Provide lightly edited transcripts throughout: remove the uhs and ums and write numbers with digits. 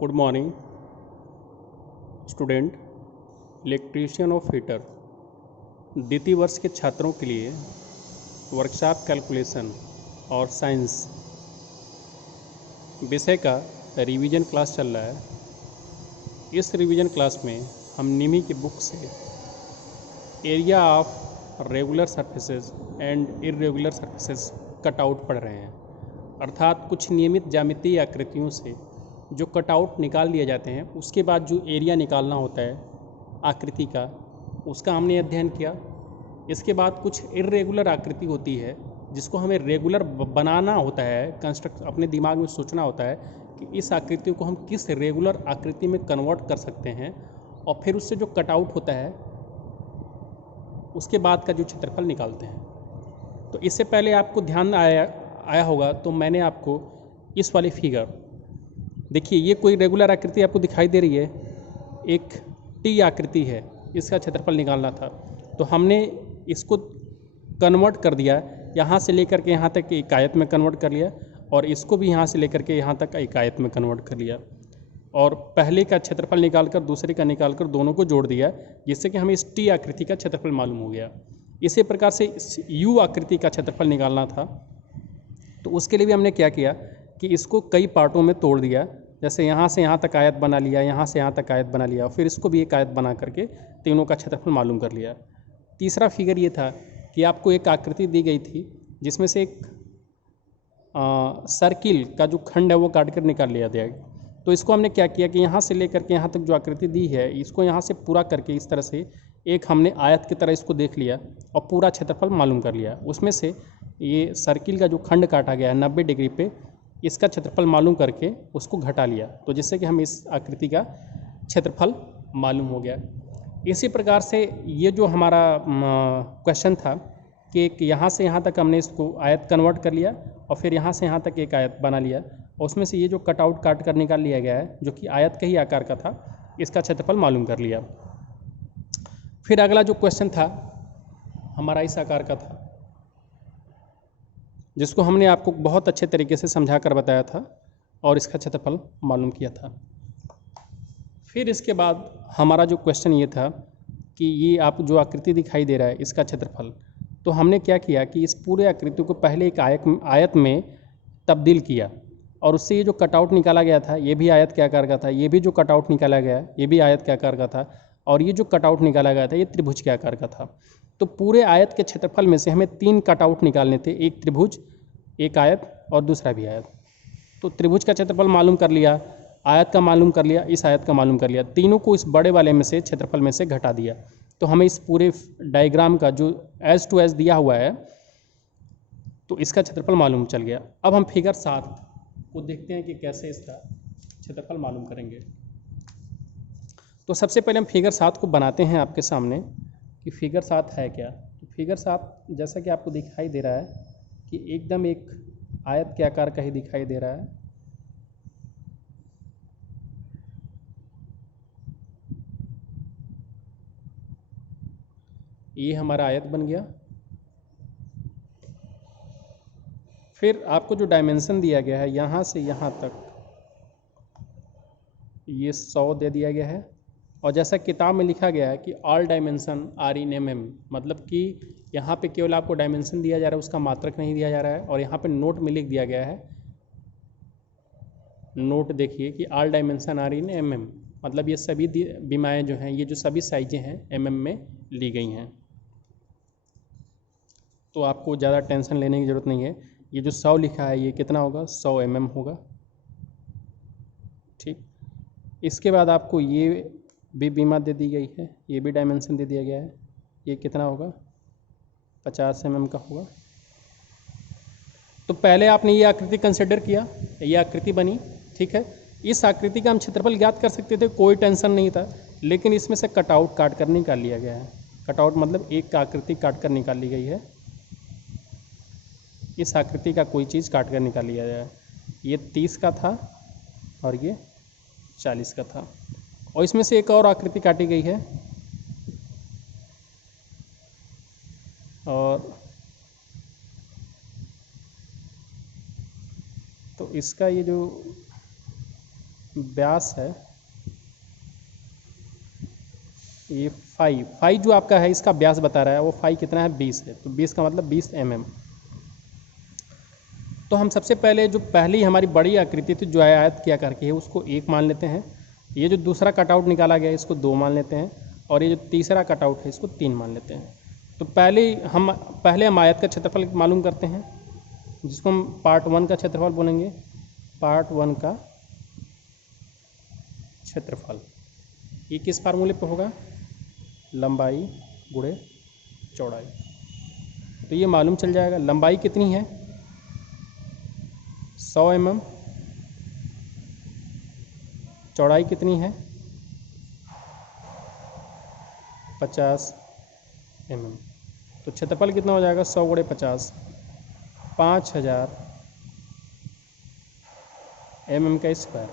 Good morning student. Electrician of heater द्वितीय वर्ष के छात्रों के लिए वर्कशॉप कैलकुलेशन और साइंस विषय का रिवीजन क्लास चल रहा है। इस रिवीजन क्लास में हम निमी की बुक से area of regular surfaces and irregular surfaces cutout पढ़ रहे हैं, अर्थात कुछ नियमित ज्यामितीय आकृतियों से जो कटआउट निकाल लिए जाते हैं उसके बाद जो एरिया निकालना होता है आकृति का, उसका हमने अध्ययन किया। इसके बाद कुछ इरेगुलर आकृति होती है जिसको हमें रेगुलर बनाना होता है, कंस्ट्रक्ट अपने दिमाग में सोचना होता है कि इस आकृति को हम किस रेगुलर आकृति में कन्वर्ट कर सकते हैं, और फिर उससे जो कटआउट होता है उसके बाद का जो क्षेत्रफल निकालते हैं। तो इससे पहले आपको ध्यान आया होगा, तो मैंने आपको इस वाली फिगर देखिए, ये कोई रेगुलर आकृति आपको दिखाई दे रही है, एक टी आकृति है, इसका क्षेत्रफल निकालना था। तो हमने इसको कन्वर्ट कर दिया, यहाँ से लेकर के यहाँ तक एक आयत में कन्वर्ट कर लिया, और इसको भी यहाँ से लेकर के यहाँ तक एक आयत में कन्वर्ट कर लिया, और पहले का क्षेत्रफल निकालकर दूसरे का निकालकर दोनों को जोड़ दिया, जिससे कि हमें इस टी आकृति का क्षेत्रफल मालूम हो गया। इसी प्रकार से इस यू आकृति का क्षेत्रफल निकालना था, तो उसके लिए भी हमने क्या किया कि इसको कई पार्टों में तोड़ दिया। जैसे यहाँ से यहाँ तक आयत बना लिया, यहाँ से यहाँ तक आयत बना लिया, फिर इसको भी एक आयत बना करके तीनों का क्षेत्रफल मालूम कर लिया। तीसरा फिगर ये था कि आपको एक आकृति दी गई थी जिसमें से एक सर्किल का जो खंड है वो काट कर निकाल लिया गया। तो इसको हमने क्या किया कि यहाँ से लेकर के यहाँ तक जो आकृति दी है इसको यहाँ से पूरा करके इस तरह से एक हमने आयत की तरह इसको देख लिया और पूरा क्षेत्रफल मालूम कर लिया। उसमें से ये सर्किल का जो खंड काटा गया है 90 डिग्री पे, इसका क्षेत्रफल मालूम करके उसको घटा लिया, तो जिससे कि हम इस आकृति का क्षेत्रफल मालूम हो गया। इसी प्रकार से ये जो हमारा क्वेश्चन था कि एक यहाँ से यहाँ तक हमने इसको आयत कन्वर्ट कर लिया और फिर यहाँ से यहाँ तक एक आयत बना लिया, और उसमें से ये जो कटआउट काट कर निकाल लिया गया है जो कि आयत का ही आकार का था, इसका क्षेत्रफल मालूम कर लिया। फिर अगला जो क्वेश्चन था हमारा इस आकार का था, जिसको हमने आपको बहुत अच्छे तरीके से समझा कर बताया था और इसका क्षेत्रफल मालूम किया था। फिर इसके बाद हमारा जो क्वेश्चन ये था कि ये आप जो आकृति दिखाई दे रहा है इसका क्षेत्रफल, तो हमने क्या किया कि इस पूरे आकृति को पहले एक आयत में तब्दील किया, और उससे ये जो कटआउट निकाला गया था ये भी आयत के आकार का था, ये भी जो कटआउट निकाला गया ये भी आयत के आकार का था, और ये जो कटआउट निकाला गया था ये त्रिभुज के आकार का था। तो पूरे आयत के क्षेत्रफल में से हमें 3 कटआउट निकालने थे, एक त्रिभुज, एक आयत और दूसरा भी आयत। तो त्रिभुज का क्षेत्रफल मालूम कर लिया, आयत का मालूम कर लिया, इस आयत का मालूम कर लिया, तीनों को इस बड़े वाले में से क्षेत्रफल में से घटा दिया। तो हमें इस पूरे डायग्राम का जो एज टू एज दिया हुआ है तो इसका क्षेत्रफल मालूम चल गया। अब हम फिगर 7 को देखते हैं कि कैसे इसका क्षेत्रफल मालूम करेंगे। तो सबसे पहले हम फिगर 7 को बनाते हैं आपके सामने कि फिगर 7 है क्या। तो फिगर 7 जैसा कि आपको दिखाई दे रहा है कि एकदम एक आयत के आकार का ही दिखाई दे रहा है। ये हमारा आयत बन गया। फिर आपको जो डायमेंशन दिया गया है यहाँ से यहाँ तक ये 100 दे दिया गया है, और जैसा किताब में लिखा गया है कि all dimension are in mm, मतलब कि यहाँ पे केवल आपको डायमेंशन दिया जा रहा है, उसका मात्रक नहीं दिया जा रहा है। और यहाँ पे नोट में लिख दिया गया है, नोट देखिए कि all dimension are in mm, मतलब ये सभी बीमाएँ जो हैं, ये जो सभी साइजें हैं mm में ली गई हैं। तो आपको ज़्यादा टेंशन लेने की ज़रूरत नहीं है। ये जो 100 लिखा है ये कितना होगा, 100 mm होगा। ठीक, इसके बाद आपको ये भी बीमा दे दी गई है, ये भी डायमेंशन दे दिया गया है, ये कितना होगा, 50 mm का होगा। तो पहले आपने ये आकृति कंसिडर किया, ये आकृति बनी, ठीक है। इस आकृति का हम क्षेत्रफल ज्ञात कर सकते थे, कोई टेंशन नहीं था, लेकिन इसमें से कटआउट काट कर निकाल लिया गया है। कटआउट मतलब एक आकृति काट कर निकाल ली गई है, इस आकृति का कोई चीज़ काट कर निकाल लिया गया है। ये 30 का था और ये 40 का था, और इसमें से एक और आकृति काटी गई है, और तो इसका ये जो व्यास है ये फाई जो आपका है इसका व्यास बता रहा है, वो फाई कितना है 20 है, तो 20 का मतलब 20 mm। तो हम सबसे पहले जो पहली हमारी बड़ी आकृति थी जो आयत की आकार की है उसको 1 मान लेते हैं, ये जो दूसरा कटआउट निकाला गया है इसको 2 मान लेते हैं, और ये जो तीसरा कटआउट है इसको 3 मान लेते हैं। तो पहले हम आयत का क्षेत्रफल मालूम करते हैं, जिसको हम पार्ट 1 का क्षेत्रफल बोलेंगे। पार्ट 1 का क्षेत्रफल ये किस फार्मूले पे होगा, लंबाई गुणे चौड़ाई। तो ये मालूम चल जाएगा लंबाई कितनी है 100 mm, चौड़ाई कितनी है 50 mm। तो क्षेत्रफल कितना हो जाएगा 100 गुणे 50, 5000 mm का स्क्वायर।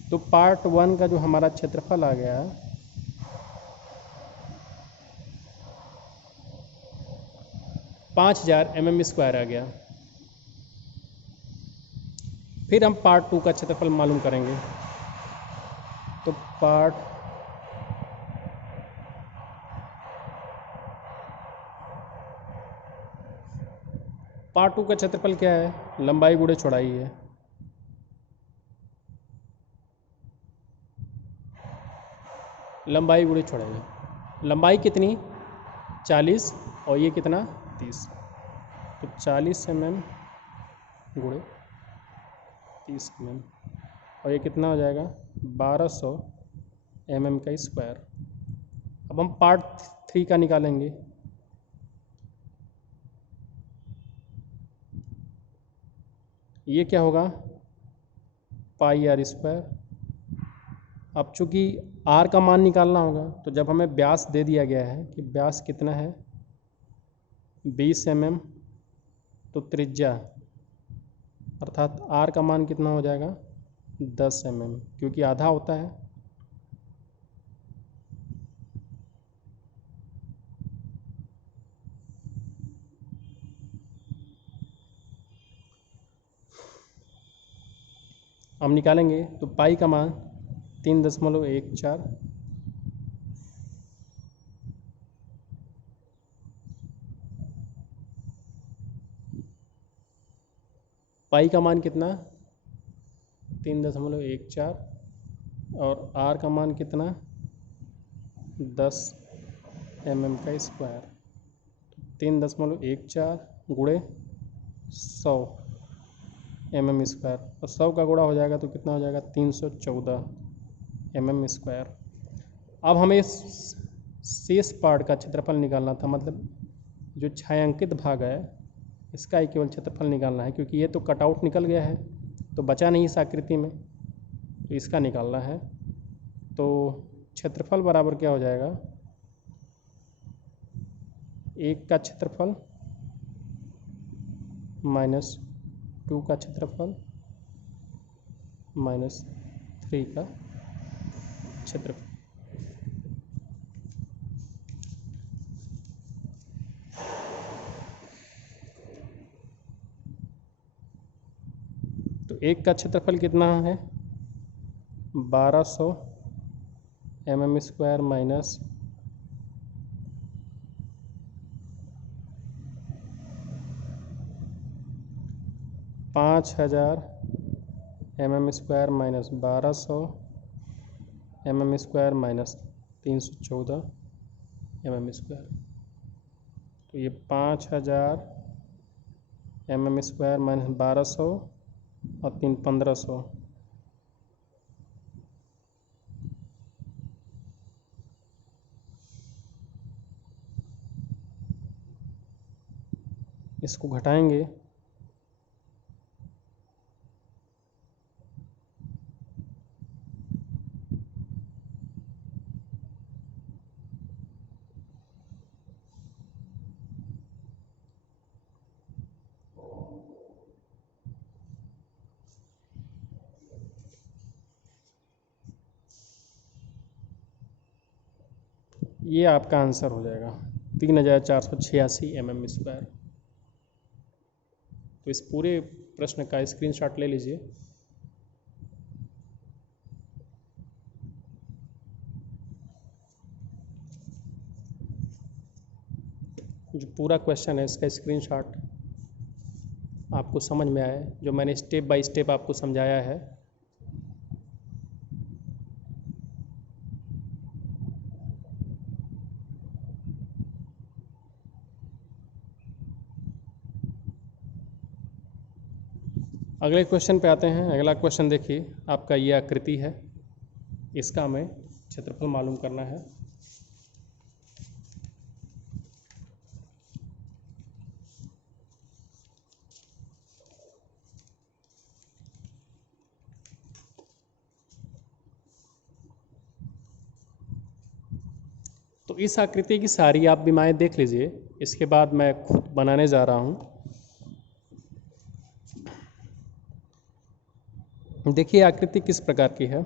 तो पार्ट 1 का जो हमारा क्षेत्रफल आ गया 5000 mm स्क्वायर आ गया। फिर हम पार्ट 2 का क्षेत्रफल मालूम करेंगे। तो पार्ट 2 का क्षेत्रफल क्या है, लंबाई गुणे चौड़ाई है। लंबाई गुणे चौड़ाई है। लंबाई कितनी 40 और ये कितना 30, तो 40 mm गुणे 30 mm, और ये कितना हो जाएगा 1200 mm का स्क्वायर। अब हम पार्ट 3 का निकालेंगे। ये क्या होगा पाई आर स्क्वायर। अब चूँकि आर का मान निकालना होगा, तो जब हमें व्यास दे दिया गया है कि व्यास कितना है 20 mm, तो त्रिज्या अर्थात आर का मान कितना हो जाएगा 10 mm, क्योंकि आधा होता है। हम निकालेंगे तो पाई का मान 3.14, पाई का मान कितना 3.14, और आर का मान कितना 10 mm का स्क्वायर। 3.14 गुणे 100 mm स्क्वायर, और 100 का गुणा हो जाएगा तो कितना हो जाएगा 314 mm स्क्वायर। अब हमें शेष पार्ट का क्षेत्रफल निकालना था, मतलब जो छायांकित भाग है इसका ही केवल क्षेत्रफल निकालना है, क्योंकि ये तो कटआउट निकल गया है तो बचा नहीं इस आकृति में, तो इसका निकालना है। तो क्षेत्रफल बराबर क्या हो जाएगा 1 का क्षेत्रफल माइनस 2 का क्षेत्रफल माइनस 3 का क्षेत्रफल। तो 1 का क्षेत्रफल कितना है 1200 mm square minus 5000 mm square minus 1200 mm square minus 314 mm square. तो ये 5000 mm स्क्वायर माइनस 1200 और 1500, इसको घटाएंगे ये आपका आंसर हो जाएगा 3486 mm स्क्वायर। तो इस पूरे प्रश्न का स्क्रीनशॉट ले लीजिए। जो पूरा क्वेश्चन है इसका स्क्रीनशॉट आपको समझ में आए, जो मैंने स्टेप बाय स्टेप आपको समझाया है। अगले क्वेश्चन पे आते हैं। अगला क्वेश्चन देखिए, आपका ये आकृति है, इसका हमें क्षेत्रफल मालूम करना है। तो इस आकृति की सारी आप विमाएँ देख लीजिए, इसके बाद मैं खुद बनाने जा रहा हूँ। देखिए आकृति किस प्रकार की है।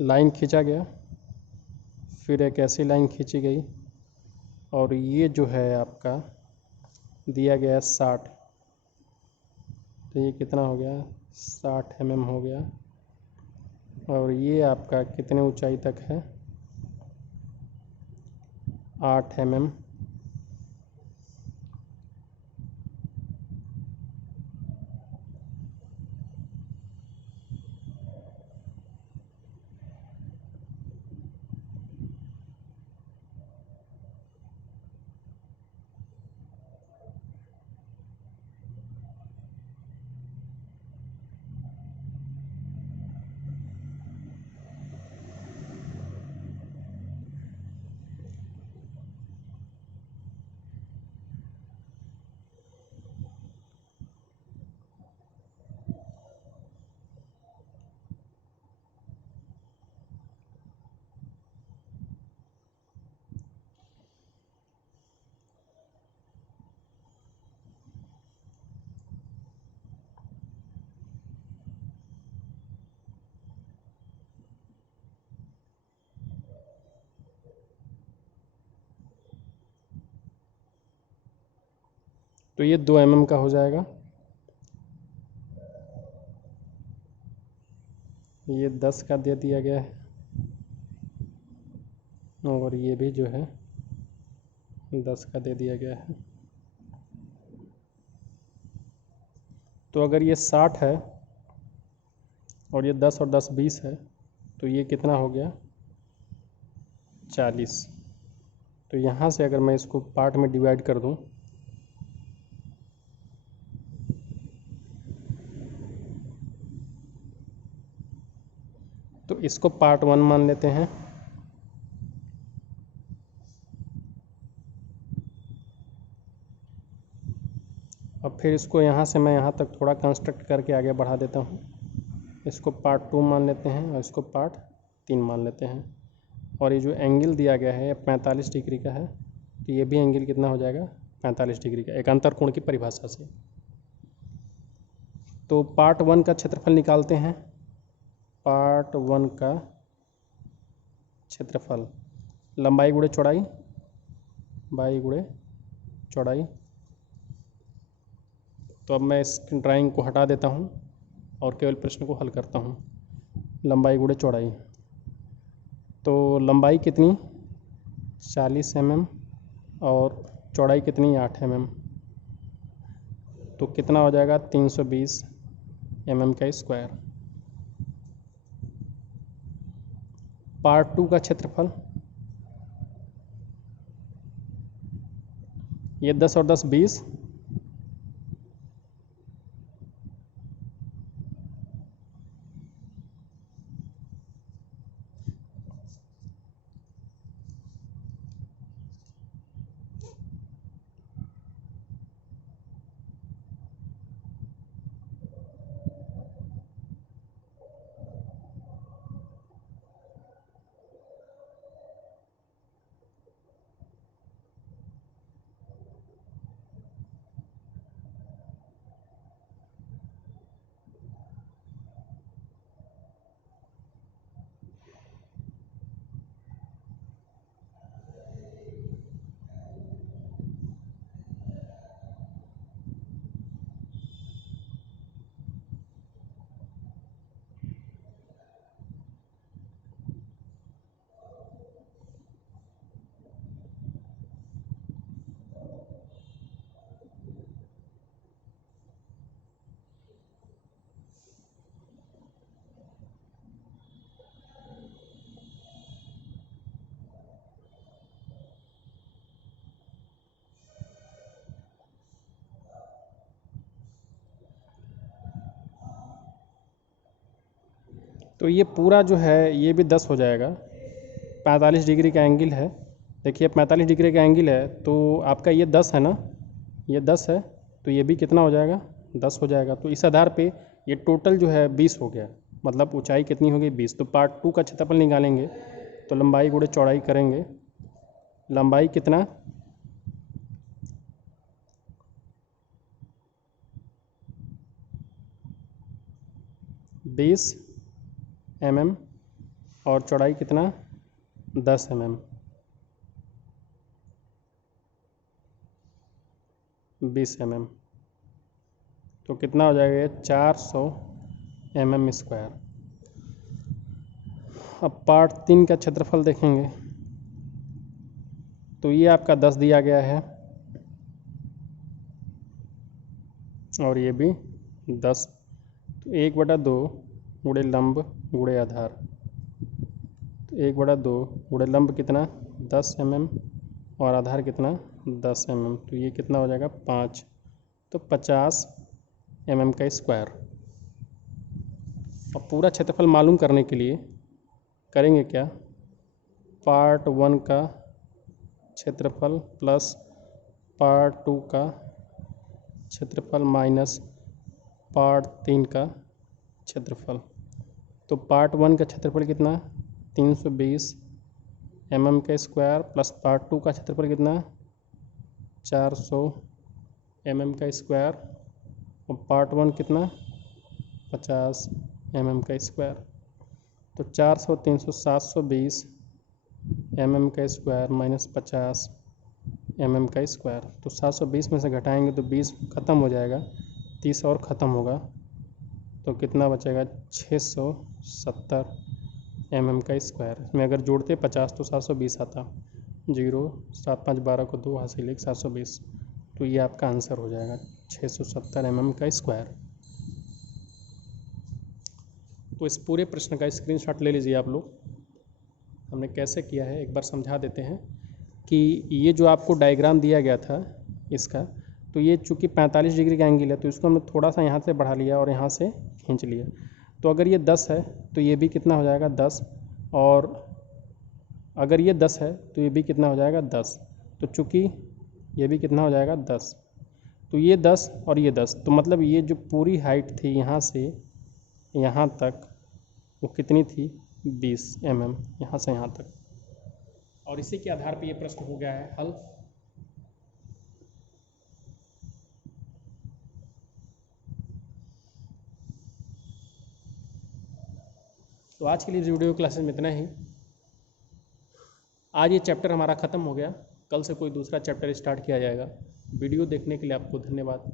लाइन खींचा गया, फिर एक ऐसी लाइन खींची गई, और ये जो है आपका दिया गया 60, तो ये कितना हो गया, 60 mm हो गया। और ये आपका कितने ऊंचाई तक है, 8 mm। तो ये 2 mm का हो जाएगा, ये 10 का दे दिया गया है, और ये भी जो है 10 का दे दिया गया है। तो अगर ये 60 है और ये 10 और 10 20 है, तो ये कितना हो गया, 40। तो यहाँ से अगर मैं इसको पार्ट में डिवाइड कर दूँ, तो इसको पार्ट 1 मान लेते हैं, और फिर इसको यहाँ से मैं यहाँ तक थोड़ा कंस्ट्रक्ट करके आगे बढ़ा देता हूँ। इसको पार्ट 2 मान लेते हैं और इसको पार्ट 3 मान लेते हैं। और ये जो एंगल दिया गया है 45 डिग्री का है, तो ये भी एंगल कितना हो जाएगा, 45 डिग्री का, एकांतर कोण की परिभाषा से। तो पार्ट 1 का क्षेत्रफल निकालते हैं। पार्ट 1 का क्षेत्रफल लंबाई गुणे चौड़ाई, बाई गुणे चौड़ाई। तो अब मैं इस ड्राइंग को हटा देता हूँ और केवल प्रश्न को हल करता हूँ। लंबाई गुणे चौड़ाई, तो लंबाई कितनी 40 mm और चौड़ाई कितनी 8 mm, तो कितना हो जाएगा 320 mm का स्क्वायर। पार्ट 2 का क्षेत्रफल, ये 10 और 10 20, तो ये पूरा जो है ये भी 10 हो जाएगा। 45 डिग्री का एंगल है, देखिए 45 डिग्री का एंगल है, तो आपका ये 10 है ना, ये 10 है, तो ये भी कितना हो जाएगा, 10 हो जाएगा। तो इस आधार पे ये टोटल जो है 20 हो गया, मतलब ऊंचाई कितनी होगी 20। तो पार्ट 2 का क्षेत्रफल निकालेंगे तो लंबाई गुणे चौड़ाई करेंगे, लंबाई कितना 20 mm और चौड़ाई कितना 10 mm, 20 mm, तो कितना हो जाएगा 400 mm²। अब पार्ट 3 का क्षेत्रफल देखेंगे तो ये आपका 10 दिया गया है और ये भी 10, तो 1/2 गुणे लंब गुणे आधार, तो 1/2 गुणे लंब कितना 10 mm और आधार कितना 10 mm, तो ये कितना हो जाएगा 5, तो 50 mm²। अब पूरा क्षेत्रफल मालूम करने के लिए करेंगे क्या, पार्ट 1 का क्षेत्रफल प्लस पार्ट 2 का क्षेत्रफल माइनस पार्ट 3 का क्षेत्रफल। तो पार्ट 1 का क्षेत्रफल कितना 320 mm² प्लस पार्ट 2 का क्षेत्रफल कितना 400 mm² और पार्ट 1 कितना 50 mm²। तो 400 300 720 mm² माइनस 50 mm², तो 720 में से घटाएंगे तो 20 ख़त्म हो जाएगा, 30 और ख़त्म होगा, तो कितना बचेगा 670 mm²। इसमें अगर जोड़ते 50 तो 720 आता, 0 7 5 12 को 2 हासिल 1 720, तो ये आपका आंसर हो जाएगा 670 mm²। तो इस पूरे प्रश्न का स्क्रीनशॉट ले लीजिए आप लोग। हमने कैसे किया है एक बार समझा देते हैं कि ये जो आपको डायग्राम दिया गया था इसका, तो ये चूँकि 45 डिग्री का एंगल है तो इसको हमने थोड़ा सा यहाँ से बढ़ा लिया और यहाँ से खींच लिया। तो अगर ये 10 है तो ये भी कितना हो जाएगा 10, और अगर ये 10 है तो ये भी कितना हो जाएगा 10, तो चूँकि ये भी कितना हो जाएगा 10, तो ये 10 और ये 10, तो मतलब ये जो पूरी हाइट थी यहाँ से यहाँ तक वो कितनी थी 20 mm, यहाँ से यहाँ तक। और इसी के आधार पर ये प्रश्न हो गया है हल। तो आज के लिए वीडियो क्लासेस में इतना ही। आज ये चैप्टर हमारा ख़त्म हो गया, कल से कोई दूसरा चैप्टर स्टार्ट किया जाएगा। वीडियो देखने के लिए आपको धन्यवाद।